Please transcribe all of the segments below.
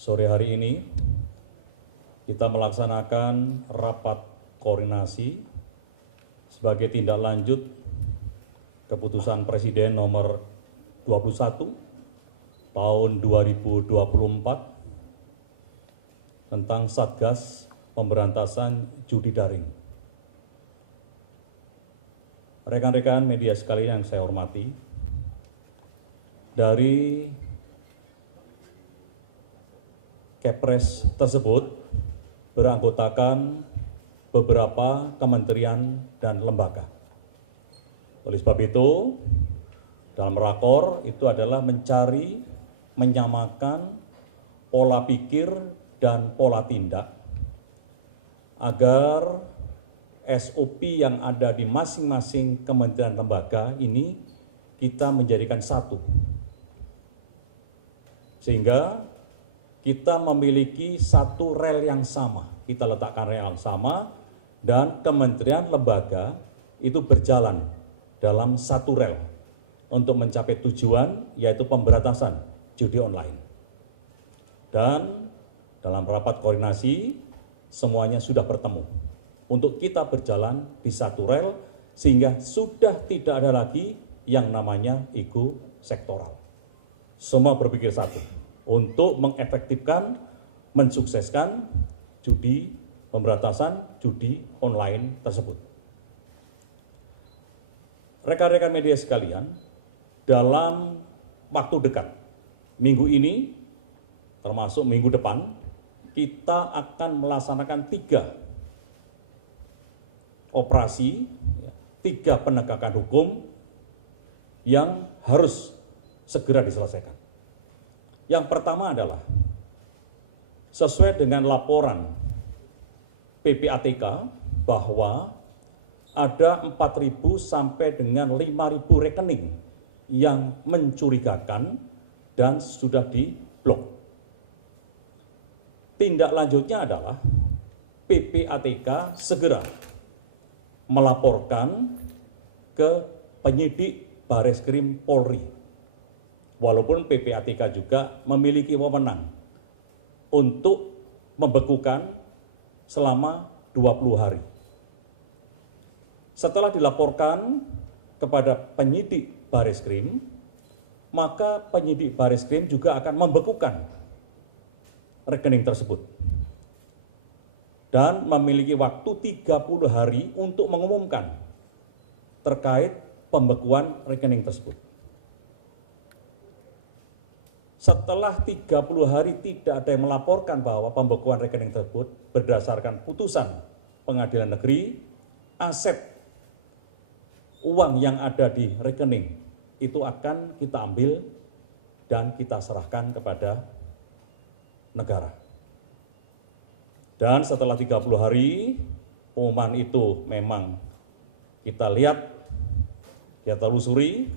Sore hari ini kita melaksanakan rapat koordinasi sebagai tindak lanjut keputusan Presiden nomor 21 tahun 2024 tentang Satgas Pemberantasan Judi Daring. Rekan-rekan media sekalian yang saya hormati, dari Kepres tersebut beranggotakan beberapa kementerian dan lembaga. Oleh sebab itu, dalam rakor itu adalah mencari, menyamakan pola pikir dan pola tindak agar SOP yang ada di masing-masing kementerian lembaga ini kita menjadikan satu. Sehingga kita memiliki satu rel yang sama, kita letakkan rel yang sama, dan kementerian lembaga itu berjalan dalam satu rel untuk mencapai tujuan, yaitu pemberantasan judi online. Dan dalam rapat koordinasi, semuanya sudah bertemu untuk kita berjalan di satu rel, sehingga sudah tidak ada lagi yang namanya ego sektoral. Semua berpikir satu untuk mengefektifkan, mensukseskan judi, pemberantasan judi online tersebut. Rekan-rekan media sekalian, dalam waktu dekat, minggu ini, termasuk minggu depan, kita akan melaksanakan 3 operasi, 3 penegakan hukum yang harus segera diselesaikan. Yang pertama adalah sesuai dengan laporan PPATK bahwa ada 4.000 sampai dengan 5.000 rekening yang mencurigakan dan sudah diblok. Tindak lanjutnya adalah PPATK segera melaporkan ke penyidik Bareskrim Polri. Walaupun PPATK juga memiliki wewenang untuk membekukan selama 20 hari. Setelah dilaporkan kepada penyidik Bareskrim, maka penyidik Bareskrim juga akan membekukan rekening tersebut dan memiliki waktu 30 hari untuk mengumumkan terkait pembekuan rekening tersebut. Setelah 30 hari tidak ada yang melaporkan bahwa pembekuan rekening tersebut berdasarkan putusan pengadilan negeri, aset uang yang ada di rekening itu akan kita ambil dan kita serahkan kepada negara. Dan setelah 30 hari, pengumuman itu memang kita lihat, kita telusuri,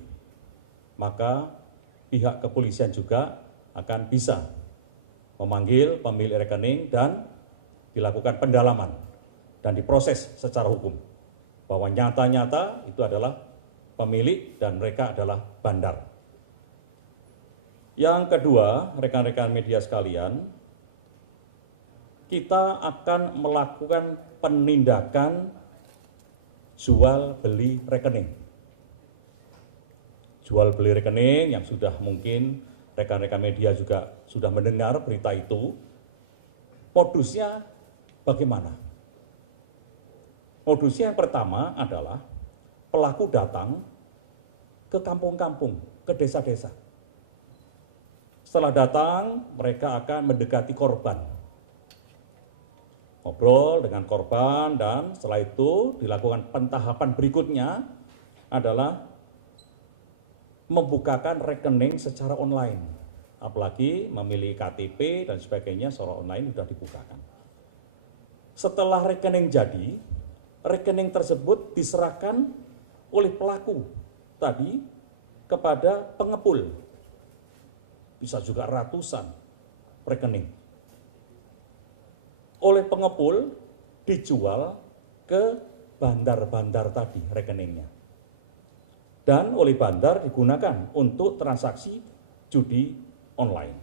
maka pihak kepolisian juga akan bisa memanggil pemilik rekening dan dilakukan pendalaman dan diproses secara hukum bahwa nyata-nyata itu adalah pemilik dan mereka adalah bandar. Yang kedua, rekan-rekan media sekalian, kita akan melakukan penindakan jual beli rekening. Jual beli rekening yang sudah mungkin rekan-rekan media juga sudah mendengar berita itu. Modusnya bagaimana? Modusnya yang pertama adalah pelaku datang ke kampung-kampung, ke desa-desa. Setelah datang, mereka akan mendekati korban. Ngobrol dengan korban dan setelah itu dilakukan pentahapan berikutnya adalah membukakan rekening secara online, apalagi memilih KTP dan sebagainya secara online sudah dibukakan. Setelah rekening jadi, rekening tersebut diserahkan oleh pelaku tadi kepada pengepul, bisa juga ratusan rekening. Oleh pengepul dijual ke bandar-bandar tadi rekeningnya. Dan oleh bandar digunakan untuk transaksi judi online.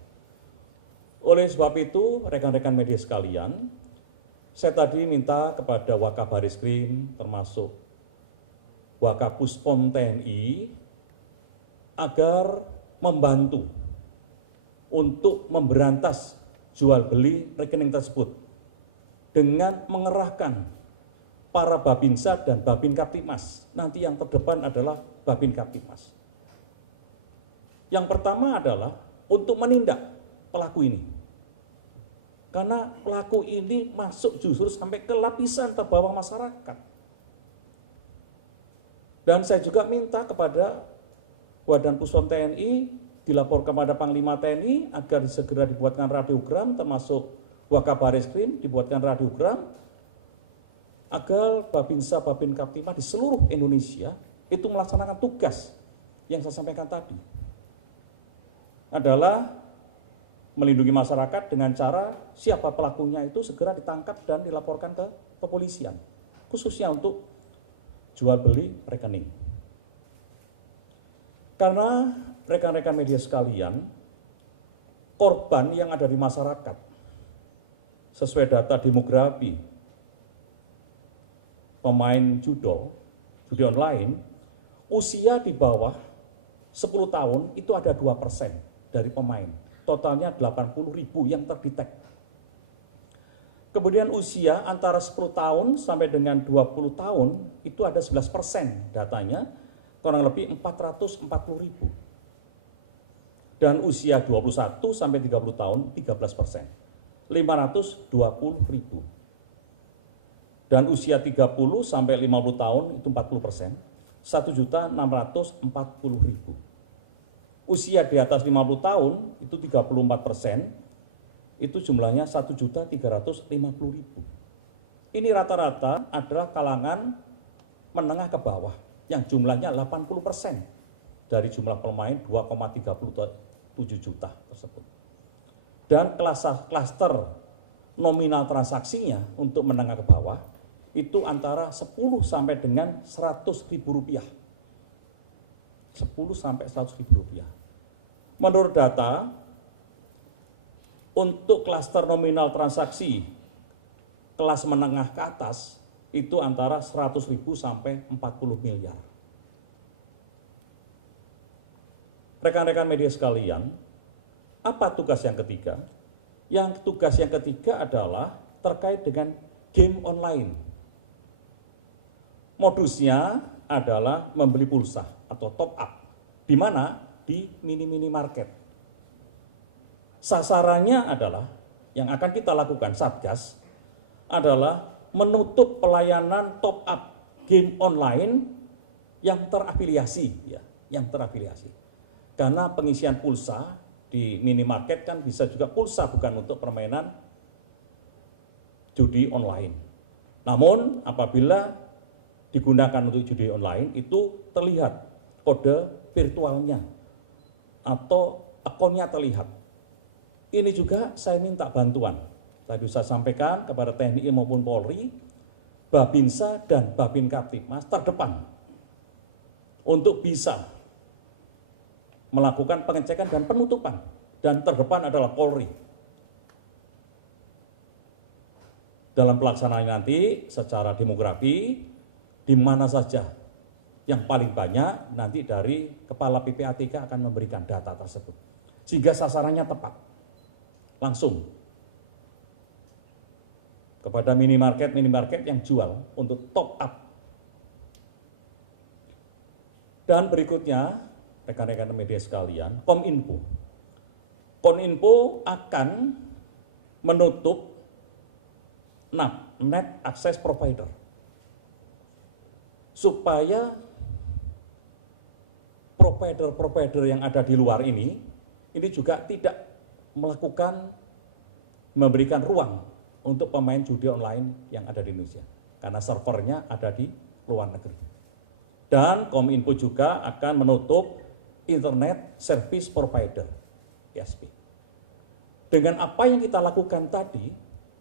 Oleh sebab itu, rekan-rekan media sekalian, saya tadi minta kepada Wakabarisskrim termasuk Wakapuspom TNI agar membantu untuk memberantas jual beli rekening tersebut dengan mengerahkan para Babinsa dan Babin Kaptipmas. Nanti yang terdepan adalah Babin Kaptipmas. Yang pertama adalah untuk menindak pelaku ini. Karena pelaku ini masuk justru sampai ke lapisan terbawah masyarakat. Dan saya juga minta kepada Wadan Puspom TNI dilapor kepada Panglima TNI agar segera dibuatkan radiogram, termasuk Wakabarisskrim dibuatkan radiogram agar Babinsa Babin Kaptipmas di seluruh Indonesia itu melaksanakan tugas yang saya sampaikan tadi adalah melindungi masyarakat dengan cara siapa pelakunya itu segera ditangkap dan dilaporkan ke kepolisian, khususnya untuk jual beli rekening. Karena rekan-rekan media sekalian, korban yang ada di masyarakat sesuai data demografi pemain judi online, usia di bawah 10 tahun itu ada 2% dari pemain. Totalnya 80.000 yang terdetek. Kemudian usia antara 10 tahun sampai dengan 20 tahun itu ada 11% datanya, kurang lebih 440.000. Dan usia 21 sampai 30 tahun 13%, 520.000. Dan usia 30 sampai 50 tahun itu 40%, 1.640.000. Usia di atas 50 tahun itu 34%, itu jumlahnya 1.350.000. Ini rata-rata adalah kalangan menengah ke bawah yang jumlahnya 80% dari jumlah pemain 2,37 juta tersebut. Dan klaster nominal transaksinya untuk menengah ke bawah itu antara 10 sampai dengan 100.000 rupiah. 10 sampai 100.000 rupiah. Menurut data, untuk klaster nominal transaksi kelas menengah ke atas itu antara 100.000 sampai 40 miliar. Rekan-rekan media sekalian, apa tugas yang ketiga? Yang tugas yang ketiga adalah terkait dengan game online. Modusnya adalah membeli pulsa atau top up. Di mana? Di mini market. Sasarannya adalah yang akan kita lakukan Satgas adalah menutup pelayanan top up game online yang terafiliasi, ya, yang terafiliasi. Karena pengisian pulsa di minimarket kan bisa juga pulsa, bukan untuk permainan judi online. Namun apabila digunakan untuk judi online itu terlihat kode virtualnya atau akunnya terlihat. Ini juga saya minta bantuan. Tadi saya sampaikan kepada TNI maupun Polri, Babinsa dan Babin Kaptipmas terdepan untuk bisa melakukan pengecekan dan penutupan. Dan terdepan adalah Polri. Dalam pelaksanaan nanti secara demografi, di mana saja yang paling banyak nanti dari Kepala PPATK akan memberikan data tersebut. Sehingga sasarannya tepat. Langsung kepada minimarket yang jual untuk top up. Dan berikutnya, rekan-rekan media sekalian, Kominfo akan menutup net access provider supaya provider yang ada di luar ini juga tidak memberikan ruang untuk pemain judi online yang ada di Indonesia, karena servernya ada di luar negeri. Dan Kominfo juga akan menutup Internet Service Provider, ISP. Dengan apa yang kita lakukan tadi,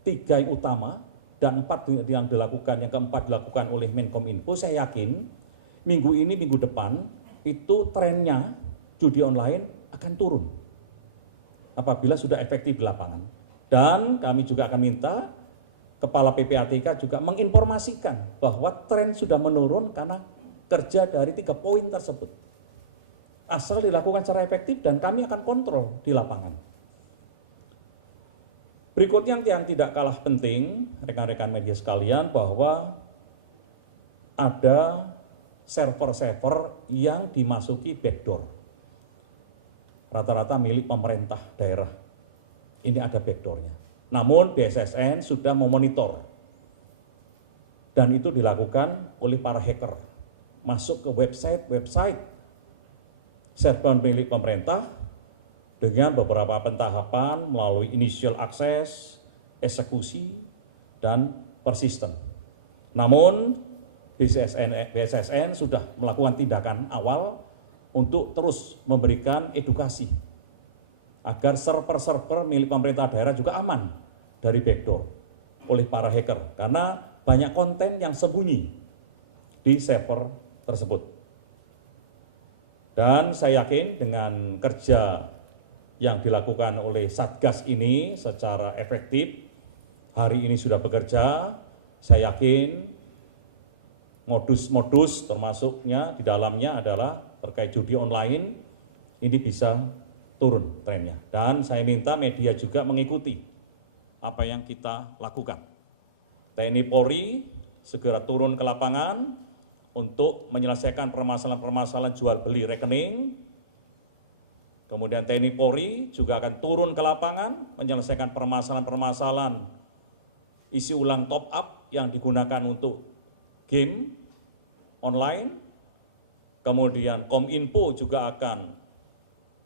3 yang utama dan 4 yang dilakukan, yang keempat dilakukan oleh Menkominfo, saya yakin minggu ini, minggu depan, itu trennya judi online akan turun. apabila sudah efektif di lapangan. Dan kami juga akan minta Kepala PPATK juga menginformasikan bahwa tren sudah menurun karena kerja dari 3 poin tersebut. Asal dilakukan secara efektif dan kami akan kontrol di lapangan. Berikutnya yang tidak kalah penting, rekan-rekan media sekalian, bahwa ada server-server yang dimasuki backdoor. Rata-rata milik pemerintah daerah. Ini ada backdoornya. Namun BSSN sudah memonitor. Dan itu dilakukan oleh para hacker. Masuk ke website server milik pemerintah dengan beberapa pentahapan melalui initial access, eksekusi, dan persistent. Namun BSSN sudah melakukan tindakan awal untuk terus memberikan edukasi agar server-server milik pemerintah daerah juga aman dari backdoor oleh para hacker, karena banyak konten yang sembunyi di server tersebut. Dan saya yakin dengan kerja yang dilakukan oleh Satgas ini secara efektif, hari ini sudah bekerja, saya yakin modus-modus termasuknya di dalamnya adalah terkait judi online, ini bisa turun trennya. Dan saya minta media juga mengikuti apa yang kita lakukan. TNI Polri segera turun ke lapangan untuk menyelesaikan permasalahan-permasalahan jual beli rekening. Kemudian TNI Polri juga akan turun ke lapangan menyelesaikan permasalahan-permasalahan isi ulang top up yang digunakan untuk game online. Kemudian Kominfo juga akan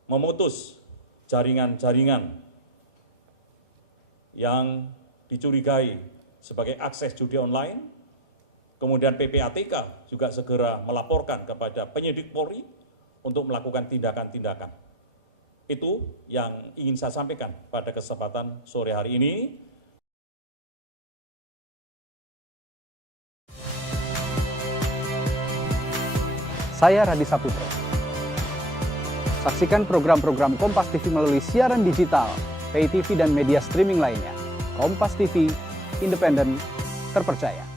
memutus jaringan-jaringan yang dicurigai sebagai akses judi online. Kemudian PPATK juga segera melaporkan kepada penyidik Polri untuk melakukan tindakan-tindakan. Itu yang ingin saya sampaikan pada kesempatan sore hari ini. Saya Radi Saputro. Saksikan program-program Kompas TV melalui siaran digital, pay TV dan media streaming lainnya. Kompas TV, independen, terpercaya.